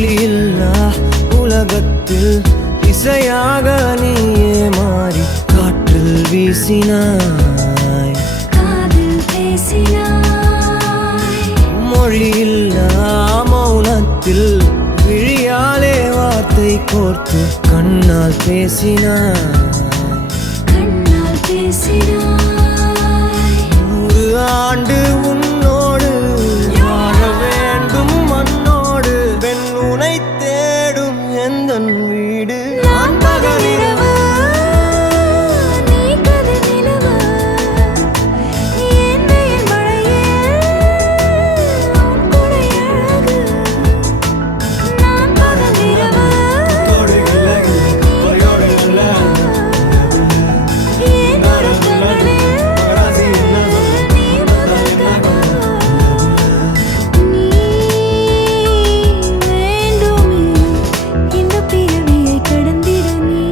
மொழியில்லா உலகத்தில் இசையாக நீயே மாறி காற்றில் வீசினாய், காதில் பேசினாய். மொழியில்லா மௌனத்தில் விழியாலே வார்த்தை கோர்த்து கண்ணால் பேசினாய், கண்ணால் பேசினாய். 100 ஆண்டு உன்னோடு வாழ வேண்டும் மண்ணோடு. பெண் உனை தேடும் எந்தன் வீடு நான் பகலிரவு, நீ கதிர் நிலவு. என் வெயில் மழையில் உன் கொடை அழகு. நான் பகலிரவு, என் உறக்கங்களில் நீ முதல் கனவு. நீ வேண்டுமே இந்த பிறவியை கடந்திட நீ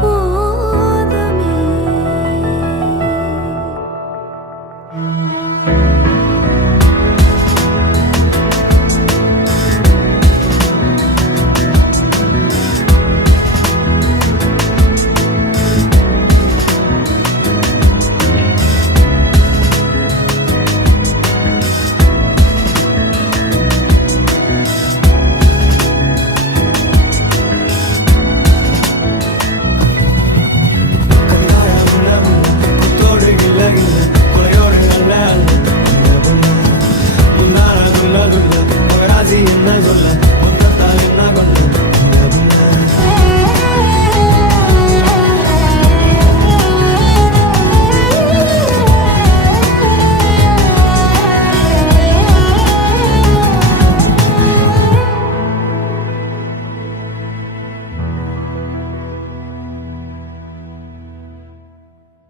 போதுமே. என்ன சொல்ல